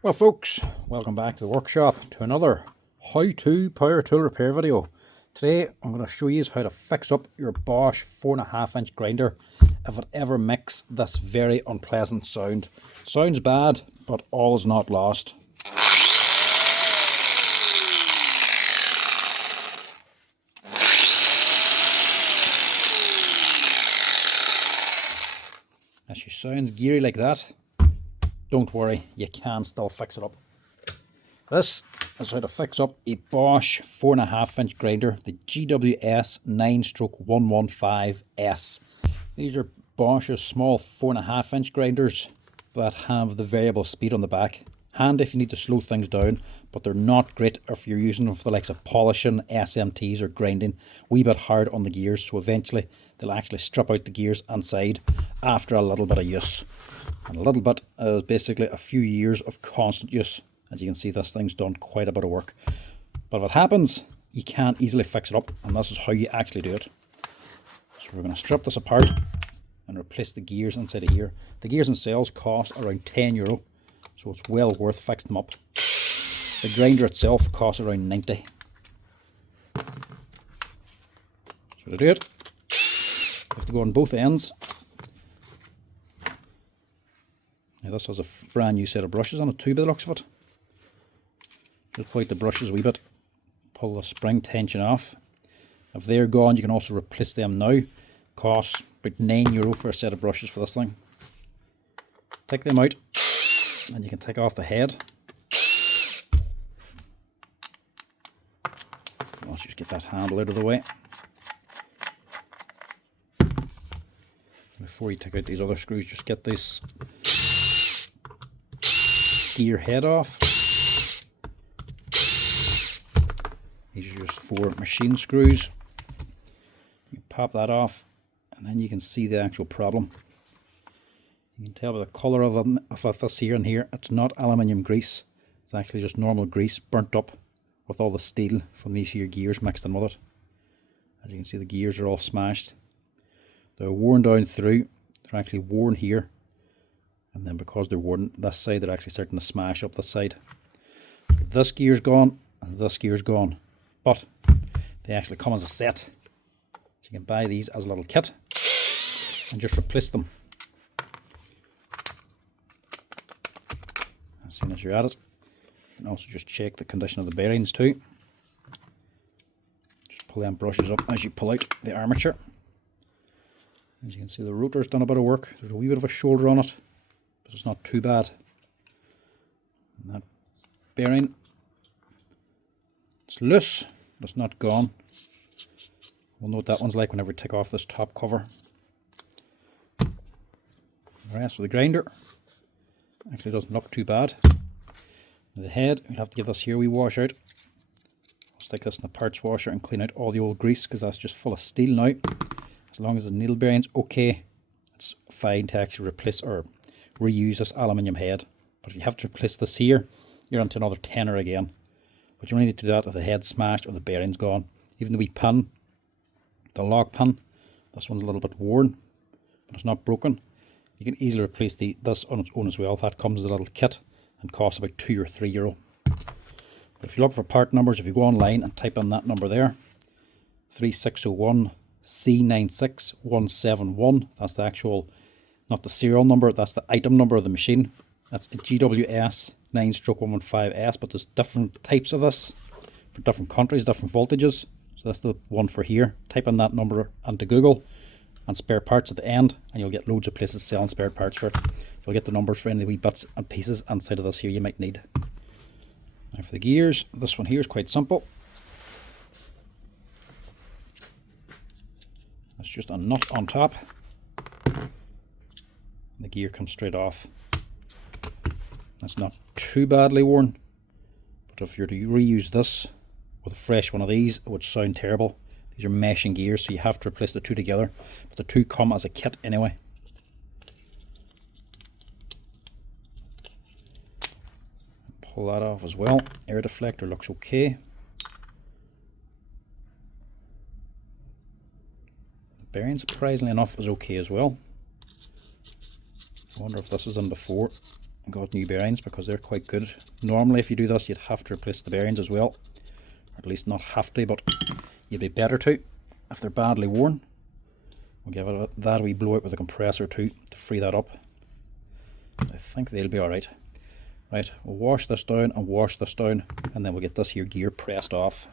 Well folks, welcome back to the workshop to another how-to power tool repair video. Today I'm going to show you how to fix up your Bosch 4.5-inch grinder if it ever makes this very unpleasant sound. Sounds bad, but all is not lost. As she sounds geary like that, don't worry, you can still fix it up. This is how to fix up a Bosch 4.5-inch grinder, the GWS9-115S. These are Bosch's small 4.5-inch grinders that have the variable speed on the back. Handy if you need to slow things down, but they're not great if you're using them for the likes of polishing, SMTs or grinding. Wee bit hard on the gears, so eventually they'll actually strip out the gears inside after a little bit of use. And a little bit is basically a few years of constant use. As you can see, this thing's done quite a bit of work. But if it happens, you can't easily fix it up, and this is how you actually do it. So we're going to strip this apart and replace the gears inside of here. The gears themselves cost around €10, so it's well worth fixing them up. The grinder itself costs around 90. So to do it, you have to go on both ends. Now this has a brand new set of brushes on it too, by the looks of it. Just pull out the brushes a wee bit, pull the spring tension off. If they're gone, you can also replace them now. Costs about €9 for a set of brushes for this thing. Take them out, and you can take off the head. Let's just get that handle out of the way. Before you take out these other screws, just get this gear head off. These are just 4 machine screws. You pop that off, and then you can see the actual problem. You can tell by the colour of this here and here, it's not aluminium grease. It's actually just normal grease burnt up with all the steel from these here gears mixed in with it. As you can see, the gears are all smashed. They're worn down through. They're actually worn here. And then because they're worn this side, they're actually starting to smash up this side. This gear's gone, and this gear's gone. But they actually come as a set. So you can buy these as a little kit and just replace them. As soon as you're at it, you can also just check the condition of the bearings too. Just pull them brushes up as you pull out the armature. As you can see, the rotor's done a bit of work. There's a wee bit of a shoulder on it, but it's not too bad. And that bearing, it's loose, but it's not gone. We'll know what that one's like whenever we take off this top cover. The rest of the grinder actually doesn't look too bad. The head, you'll have to give this here a wee wash out. I'll stick this in the parts washer and clean out all the old grease, because that's just full of steel now. As long as the needle bearing's okay, it's fine to actually replace or reuse this aluminium head. But if you have to replace this here, you're onto another tenner again. But you only need to do that if the head's smashed or the bearing's gone. Even the wee pin, the lock pin, this one's a little bit worn, but it's not broken. You can easily replace this on its own as well. That comes as a little kit and costs about €2 or €3. But if you look for part numbers, if you go online and type in that number there, 3601 C96171, that's the actual, not the serial number, that's the item number of the machine. That's a GWS9-115S, but there's different types of this for different countries, different voltages. So that's the one for here. Type in that number into Google and spare parts at the end, and you'll get loads of places selling spare parts for it. You'll get the numbers for any wee bits and pieces inside of this here you might need. Now for the gears, this one here is quite simple. It's just a nut on top. The gear comes straight off. That's not too badly worn, but if you're to reuse this with a fresh one of these, it would sound terrible. These are meshing gears, so you have to replace the two together, but the two come as a kit anyway. Pull that off as well. Air deflector looks okay. The bearing, surprisingly enough, is okay as well. I wonder if this was in before. and got new bearings because they're quite good. Normally if you do this you'd have to replace the bearings as well, or at least not have to, but you'd be better to if they're badly worn. We'll give it that wee blow out with a compressor too to free that up. I think they'll be alright. Right, we'll wash this down and wash this down, and then we'll get this here gear pressed off.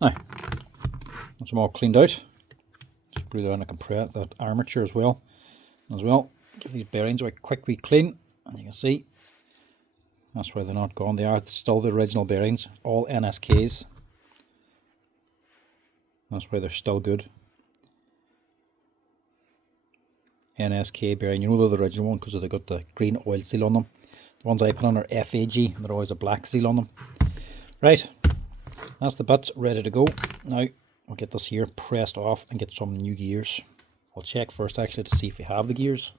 Now, once I'm all cleaned out, just brew down that armature as well. Give these bearings a quick wee clean, and you can see that's why they're not gone. They are still the original bearings, all NSKs. That's why they're still good. NSK bearing, you know they're the original one because they've got the green oil seal on them. The ones I put on are FAG, and they're always a black seal on them. Right, that's the bits ready to go. Now we'll get this here pressed off and get some new gears. I'll check first actually to see if we have the gears.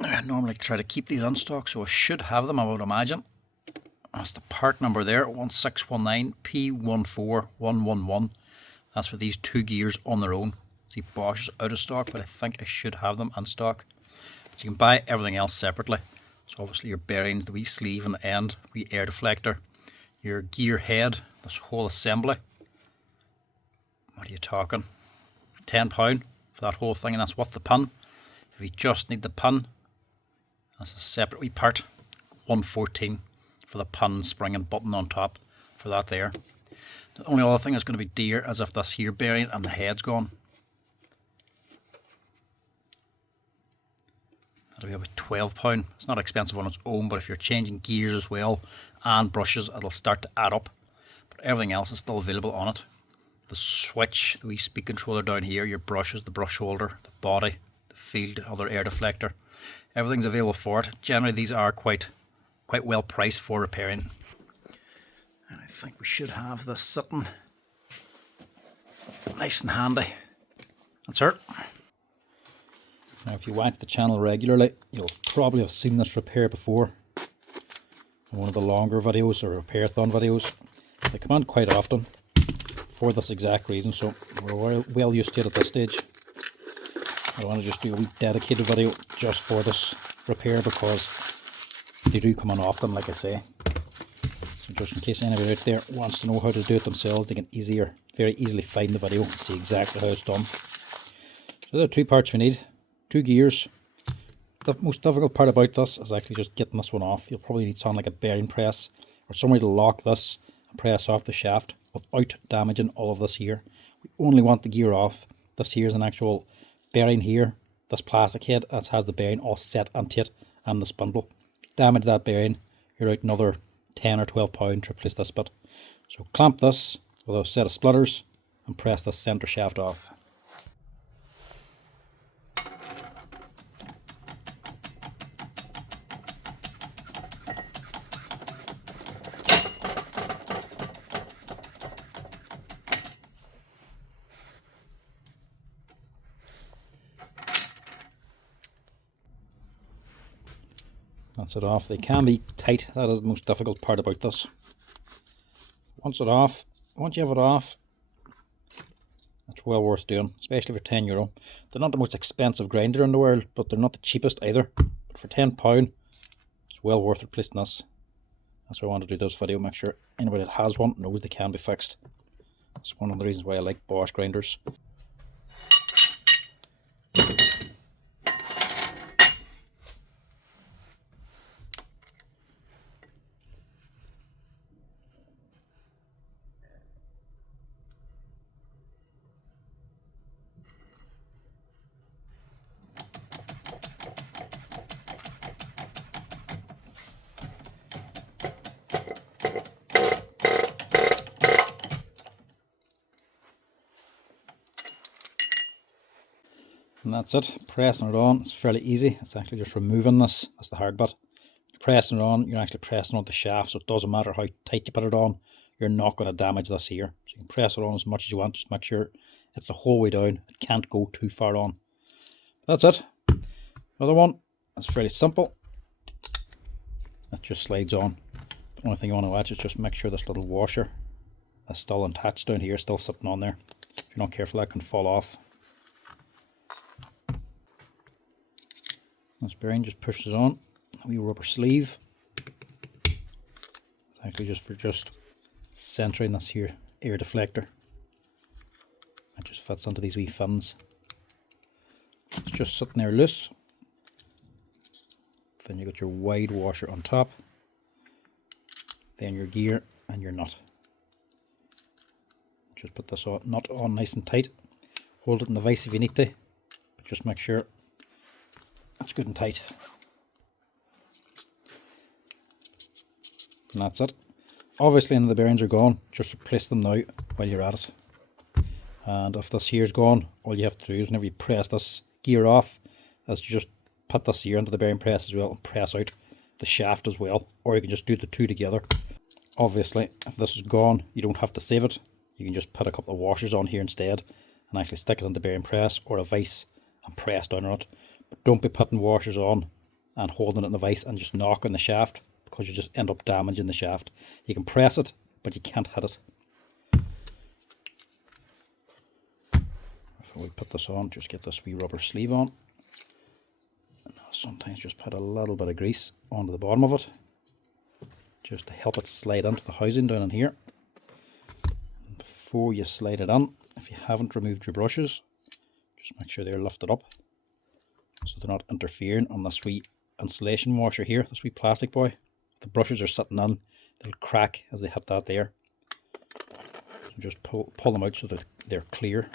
I normally try to keep these on stock, so I should have them, I would imagine. That's the part number there, 1619P14111. That's for these two gears on their own. See, Bosch is out of stock, but I think I should have them in stock. So you can buy everything else separately. So obviously your bearings, the wee sleeve and the end, wee air deflector, your gear head, this whole assembly. What are you talking? £10 for that whole thing, and that's with the pin. If you just need the pin, that's a separate wee part, $114 for the pin, spring and button on top for that there. The only other thing that's going to be dear is if this here bearing and the head's gone. That'll be about £12. It's not expensive on its own, but if you're changing gears as well and brushes, it'll start to add up. But everything else is still available on it. The switch, the wee speed controller down here, your brushes, the brush holder, the body, the field, other air deflector. Everything's available for it. Generally these are quite well priced for repairing. And I think we should have this sitting nice and handy. That's it. Now if you watch the channel regularly, you'll probably have seen this repair before. In one of the longer videos or repair-thon videos. They come on quite often for this exact reason, so we're well used to it at this stage. I want to just do a wee dedicated video just for this repair because they do come on often, like I say. So just in case anybody out there wants to know how to do it themselves, they can very easily find the video and see exactly how it's done. So there are two parts we need, two gears. The most difficult part about this is actually just getting this one off. You'll probably need something like a bearing press or somewhere to lock this and press off the shaft without damaging all of this here. We only want the gear off. This here is an actual bearing here. This plastic head that has the bearing all set and tit and the spindle. Damage that bearing, you're out another £10 or £12 to replace this bit. So clamp this with a set of splitters and press the centre shaft off. That's it off. They can be tight. That is the most difficult part about this. Once you have it off, it's well worth doing, especially for €10. They're not the most expensive grinder in the world, but they're not the cheapest either. But for £10, it's well worth replacing this. That's why I want to do this video, make sure anybody that has one knows they can be fixed. It's one of the reasons why I like Bosch grinders. And that's it, pressing it on. It's fairly easy. It's actually just removing this. That's the hard bit. You're pressing it on, you're actually pressing on the shaft, so it doesn't matter how tight you put it on, you're not going to damage this here. So you can press it on as much as you want, just make sure it's the whole way down. It can't go too far on. That's it. Another one, that's fairly simple. It just slides on. The only thing you want to watch is just make sure this little washer is still attached down here, still sitting on there. If you're not careful, that can fall off. This bearing just pushes on. A wee rubber sleeve. It's actually just for centering this here air deflector. It just fits onto these wee fins. It's just sitting there loose. Then you got your wide washer on top. Then your gear and your nut. Just put this nut on nice and tight. Hold it in the vise if you need to, but just make sure it's good and tight. And that's it. Obviously, none of the bearings are gone. Just replace them now while you're at it. And if this here's gone, all you have to do is whenever you press this gear off, is just put this here into the bearing press as well and press out the shaft as well. Or you can just do the two together. Obviously, if this is gone, you don't have to save it. You can just put a couple of washers on here instead and actually stick it in the bearing press or a vise and press down on it. But don't be putting washers on and holding it in the vise and just knocking the shaft, because you just end up damaging the shaft. You can press it, but you can't hit it. Before we put this on, just get this wee rubber sleeve on. And sometimes just put a little bit of grease onto the bottom of it, just to help it slide into the housing down in here. And before you slide it in, if you haven't removed your brushes, just make sure they're lifted up so they're not interfering on this wee insulation washer here, this wee plastic boy. If the brushes are sitting in, they'll crack as they hit that there. So just pull them out so that they're clear.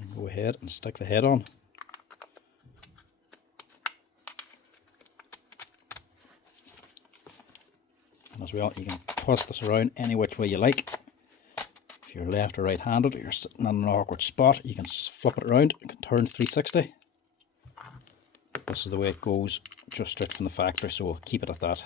And go ahead and stick the head on. And as well, you can twist this around any which way you like. If you're left or right handed, or you're sitting in an awkward spot, you can flip it around. You can turn 360. This is the way it goes, just straight from the factory, so we'll keep it at that.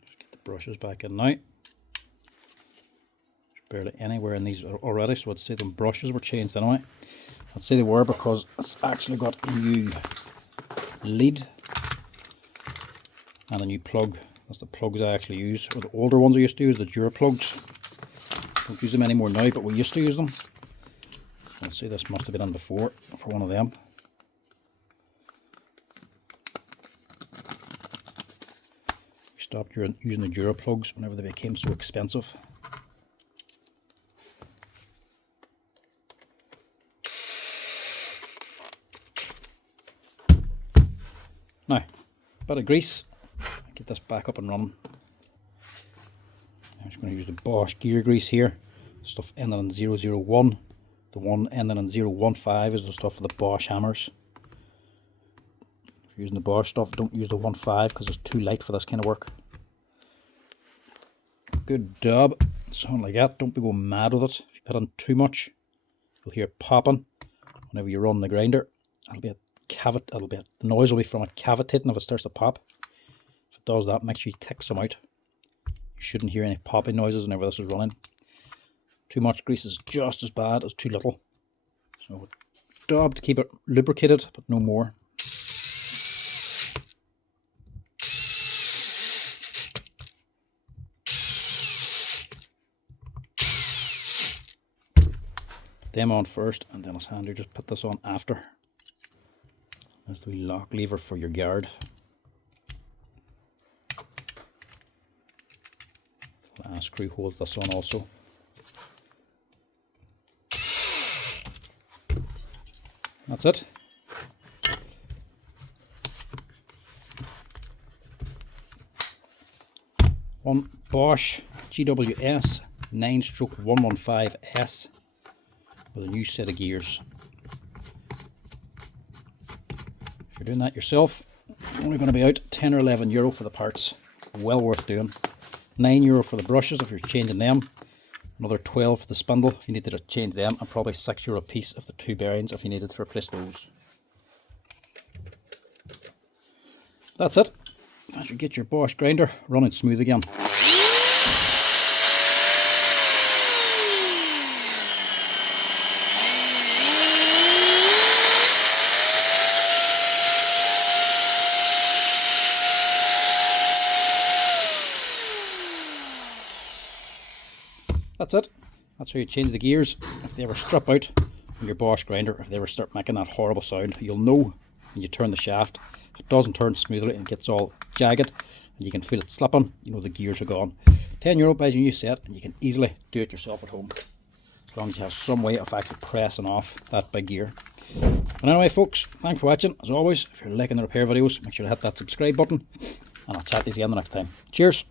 Just get the brushes back in now. Barely anywhere in these already, so I'd say the brushes were changed anyway. I'd say they were because it's actually got a new lead and a new plug. That's the plugs I actually use, or the older ones I used to use, the Dura plugs. Don't use them anymore now, but we used to use them. I'd say this must have been in before for one of them. We stopped using the Dura plugs whenever they became so expensive. Now, a bit of grease, get this back up and running. I'm just going to use the Bosch gear grease here, stuff ending in 001. The one ending in 015 is the stuff for the Bosch hammers. If you're using the Bosch stuff, don't use the 15 because it's too light for this kind of work. Good dab, something like that. Don't be going mad with it. If you put on too much, you'll hear it popping whenever you run the grinder. The noise will be from it cavitating if it starts to pop. If it does that, make sure you take some out. You shouldn't hear any popping noises whenever this is running. Too much grease is just as bad as too little. So dab to keep it lubricated, but no more. Put them on first, and then as handy, just put this on after. There's the wee lock lever for your guard. The last screw holds this on also. That's it. One Bosch GWS9-115S with a new set of gears. If you're doing that yourself, you're only going to be out 10 or 11 euro for the parts. Well worth doing. 9 euro for the brushes if you're changing them. Another 12 for the spindle if you needed to change them, and probably 6 euro a piece of the 2 bearings if you needed to replace those. That's it. That should get your Bosch grinder running smooth again. That's it. That's how you change the gears. If they ever strip out on your Bosch grinder, if they ever start making that horrible sound, you'll know when you turn the shaft. If it doesn't turn smoothly and gets all jagged and you can feel it slipping, you know the gears are gone. 10 euro buys you a new set, and you can easily do it yourself at home, as long as you have some way of actually pressing off that big gear. But anyway folks, thanks for watching. As always, if you're liking the repair videos, make sure to hit that subscribe button, and I'll chat to you again the next time. Cheers!